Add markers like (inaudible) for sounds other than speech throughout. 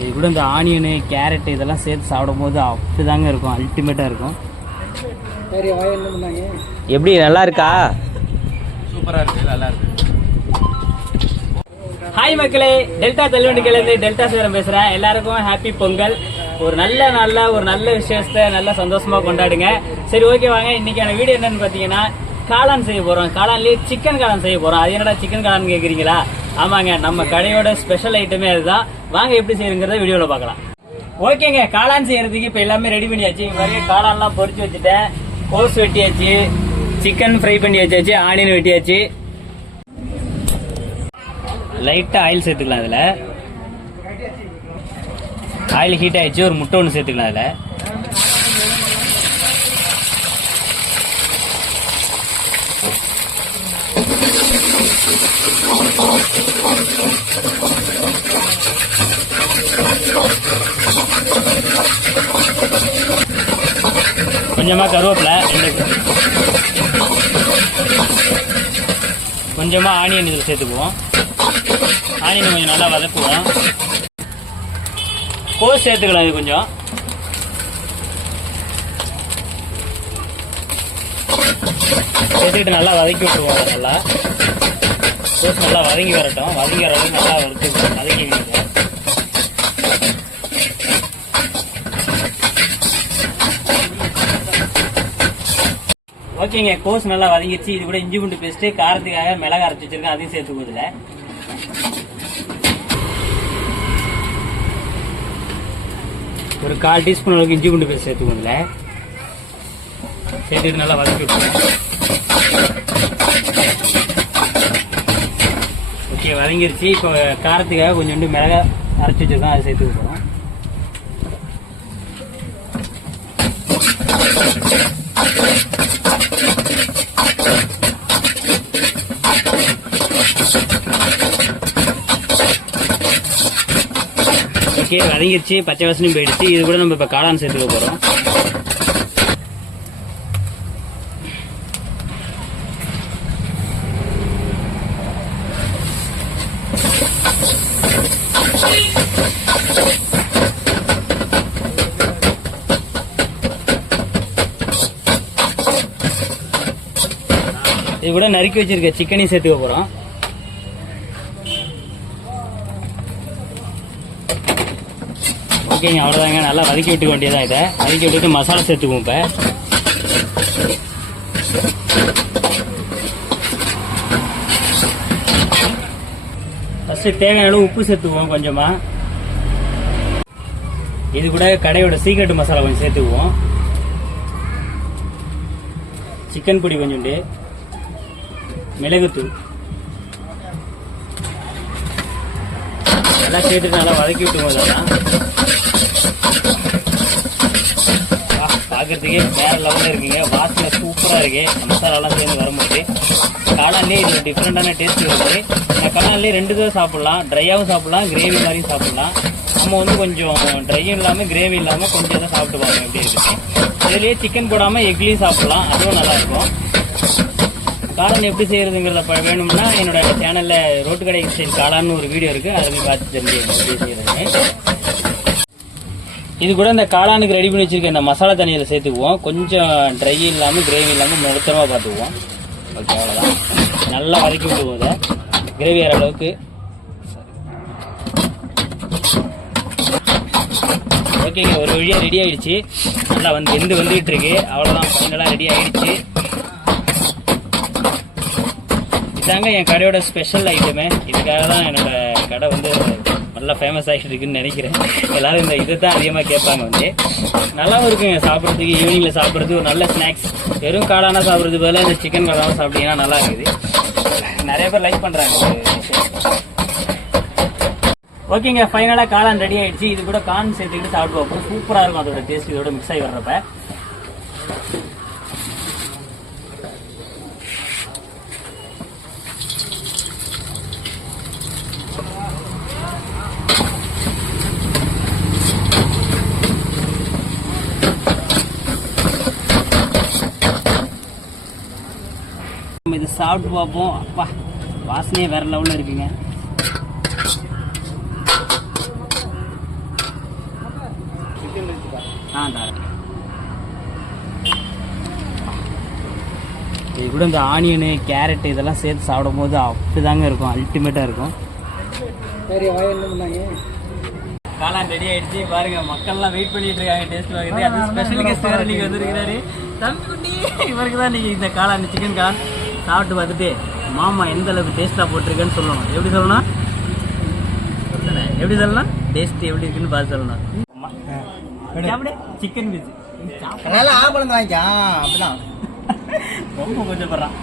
இது கூட இந்த ஆனியனு கேரட் இதெல்லாம் சேர்த்து சாப்பிடும்போது அப்படிதாங்க இருக்கும் அல்டிமேட்டாக இருக்கும். எப்படி நல்லா இருக்கா? சூப்பராக இருக்குது நல்லா இருக்கு. ஹாய் மக்களே டெல்டா தள்ளுவண்டிக்கிலேருந்து டெல்டா சேரம் பேசுகிறேன் எல்லாருக்கும் ஹாப்பி பொங்கல். ஒரு நல்ல நல்ல ஒரு நல்ல விஷயத்த நல்ல சந்தோஷமா கொண்டாடுங்க. சரி ஓகே வாங்க. இன்னைக்கான வீடியோ என்னன்னு பார்த்தீங்கன்னா காளான் செய்ய போறோம். காளான்லயே சிக்கன் காளான் செய்ய போறோம். அது என்னடா சிக்கன் காளான் கேக்குறீங்களா? ஆமாங்க நம்ம கடையோட ஸ்பெஷல் ஐட்டமே அதுதான். வாங்க எப்படி செய்யுங்கிறத வீடியோல பார்க்கலாம். ஓகேங்க காளான் செய்யறதுக்கு இப்போ எல்லாமே ரெடி பண்ணியாச்சு. இந்த மாதிரி காளான்லாம் பொறிச்சு வச்சுட்டேன். கோஸ் வெட்டியாச்சு. சிக்கன் ஃப்ரை பண்ணி வச்சாச்சு. ஆனியன் வெட்டியாச்சு. லைட்டாக ஆயில் சேர்த்துக்கலாம் அதில். ஆயில் ஹீட் ஆயிடுச்சு ஒரு முட்டை ஒன்று சேர்த்துக்கலாம் அதில். கொஞ்சமாக கருவேப்பிலை ரெண்டு கொஞ்சமாக ஆனியன் இதில் சேர்த்துக்குவோம். ஆனியன் கொஞ்சம் நல்லா வதக்குவோம். கோஸ் சேர்த்துக்கலாம் இது கொஞ்சம். சேர்த்துக்கிட்டு நல்லா வதக்கி விட்டுருவோம் நல்லா. கோஸ் நல்லா வதங்கி வரட்டும். வதங்கி வர நல்லா வதக்கி வதக்கி விடுங்க. ஓகேங்க கோஸ் நல்லா வதங்கிடுச்சு. இது கூட இஞ்சி பூண்டு பேஸ்ட்டு காரத்துக்காக மிளகா அரைச்சி வச்சிருக்கேன். அதையும் சேர்த்துக்கோ இதுல ஒரு கால் டீஸ்பூன் அளவுக்கு இஞ்சி பூண்டு பேஸ்ட் சேர்த்துக்கோ இதுல சேர்த்துட்டு நல்லா வதக்கி விட்டுருங்க ஓகே வதங்கிருச்சு இப்போ காரத்துக்காக கொஞ்சோண்டு மிளகா அரைச்சி வச்சிருக்கோம் அதை சேர்த்துக்க போகிறோம் ஓகே வதங்கிடுச்சு பச்சை வாசனையும் போயிடுச்சு. இது கூட நம்ம இப்போ காளான் சேர்த்துக்க போகிறோம் இது கூட நறுக்கி வச்சிருக்க சிக்கனையும் சேர்த்துக்க போகிறோம் ஓகேங்க அவ்வளோதாங்க நல்லா வதக்கி விட்டுக்க வேண்டியதா இதை. வதக்கி விட்டுட்டு மசாலா சேர்த்துக்குவோம் இப்போ. ஃபஸ்ட்டு தேவையான அளவு உப்பு சேர்த்துக்குவோம் கொஞ்சமாக இது கூட கடையோட சீக்ரெட் மசாலா கொஞ்சம் சேர்த்துக்குவோம். சிக்கன் பொடி கொஞ்சோண்டு. மிளகுத்தூள். நல்லா சேர்த்து நல்லா வதக்கி விட்டுவோம் இதெல்லாம் பார்க்குறதுக்கே பார்க்கறதுக்கே வேற லெவலில் இருக்குங்க. வாசனை சூப்பராக இருக்கு. மசாலாலாம் சேர்ந்து வரும்போது. காளான்லேயே இது டிஃப்ரெண்டான டேஸ்ட் வருது. நான் காளான்லேயே ரெண்டு தடவை சாப்பிட்லாம். ட்ரையாகவும் சாப்பிட்லாம் கிரேவி மாதிரியும் சாப்பிட்லாம். நம்ம வந்து கொஞ்சம் ட்ரையும் இல்லாமல் கிரேவி இல்லாமல் கொஞ்சம் தான் சாப்பிட்டு பாருங்க எப்படி இருக்கு. இதுலேயே சிக்கன் போடாமல் எக்லேயும் சாப்பிட்லாம். அதுவும் நல்லாயிருக்கும் காளான் எப்படி செய்யறதுங்கிறத வேணும்னா என்னோட சேனல்ல ரோட்டு கடை ஸ்டைல் காளான்னு ஒரு வீடியோ இருக்கு. அதை போய் பார்த்து தெரிஞ்சுக்கணும் எப்படி செய்யறதுன்னு. இது கூட இந்த காளானுக்கு ரெடி பண்ணி வச்சிருக்க இந்த மசாலா தண்ணியில் சேர்த்துக்குவோம். கொஞ்சம் ட்ரை இல்லாமல் கிரேவி இல்லாமல் முழுத்தமா பார்த்துக்குவோம். ஓகே அவ்வளோதான் நல்லா வதக்கி விட்டு இதை. கிரேவி ஆகிற அளவுக்கு. ஓகேங்க ஒரு வழியாக ரெடி ஆகிடுச்சு நல்லா வந்து வெந்து வந்துகிட்டு இருக்கு. அவ்வளோதான் ஃபைனலாக ரெடி ஆகிடுச்சு இதாங்க என் கடையோட ஸ்பெஷல் ஐட்டமே இதுக்காக தான் என்னோட கடை வந்து நல்லா ஃபேமஸ் ஆகிட்டு இருக்குன்னு நினைக்கிறேன். எல்லாரும் இந்த இதை தான் அதிகமாக கேட்பாங்க வந்து. நல்லாவும் இருக்குங்க சாப்பிட்றதுக்கு ஈவினிங்கில் சாப்பிட்றது ஒரு நல்ல ஸ்நாக்ஸ் வெறும் காளானா சாப்பிட்றது பதிலாக இந்த சிக்கன் காளானா சாப்பிட்டீங்கன்னா நல்லா இருக்குது. நிறைய பேர் லைக் பண்ணுறாங்க ஓகேங்க ஃபைனலாக காளான் ரெடி ஆகிடுச்சு இது கூட கான் சேர்த்துக்கிட்டு சாப்பிட்டு பார்ப்போம். சூப்பராக இருக்கும் அதோட டேஸ்ட் இதோட மிக்ஸ் ஆகி வர்றப்ப. சாப்பிட்டு பார்ப்போம். அப்பா வாசனையே வேற லெவலில் இருக்குங்க. ஆ இது கூட இந்த ஆனியனு கேரட் இதெல்லாம் சேர்த்து சாப்பிடும்போது அப்படி தாங்க இருக்கும். அல்டிமேட்டாக இருக்கும் காளான் ரெடி ஆயிடுச்சு. பாருங்க மக்கள்லாம் வெயிட் பண்ணிட்டு இருக்காங்க டேஸ்ட் வாங்குறது அது ஸ்பெஷல் கெஸ்ட் வேறு நீங்கள் வந்துருக்கிறாரு. தம்பி இவருக்கு தான் நீங்கள் இந்த காளான் சிக்கன் காளான். சாப்பிட்டு பார்த்துட்டு மாமா எந்த அளவுக்கு டேஸ்டா போட்டிருக்கேன்னு சொல்லணும். எப்படி சொல்லணும். எப்படி சொல்லணும்? டேஸ்ட் எப்படி இருக்குன்னு பார்த்து சொல்லணும். சிக்கன் பீஸ் நல்லா ஆப்பளம் வாங்கிக்கா அப்படிதான். (laughs) ரொம்ப கொஞ்சம் படுறான்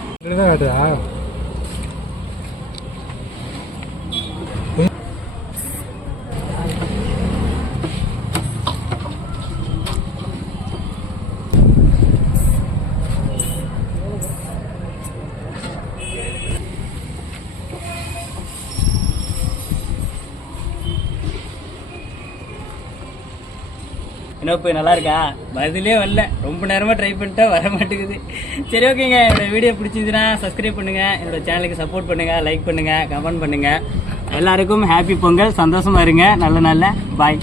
என்ன போய் நல்லா இருக்கா? பதிலே வரல. ரொம்ப நேரமாக ட்ரை பண்ணிட்டா வர மாட்டேங்குது. சரி ஓகேங்க என்னோட வீடியோ பிடிச்சிருந்துன்னா சப்ஸ்கிரைப் பண்ணுங்கள் என்னோடய சேனலுக்கு சப்போர்ட் பண்ணுங்க லைக் பண்ணுங்கள் கமெண்ட் பண்ணுங்கள் எல்லாருக்கும் ஹாப்பி பொங்கல். சந்தோஷமாக இருங்க. நல்ல நல்ல பாய்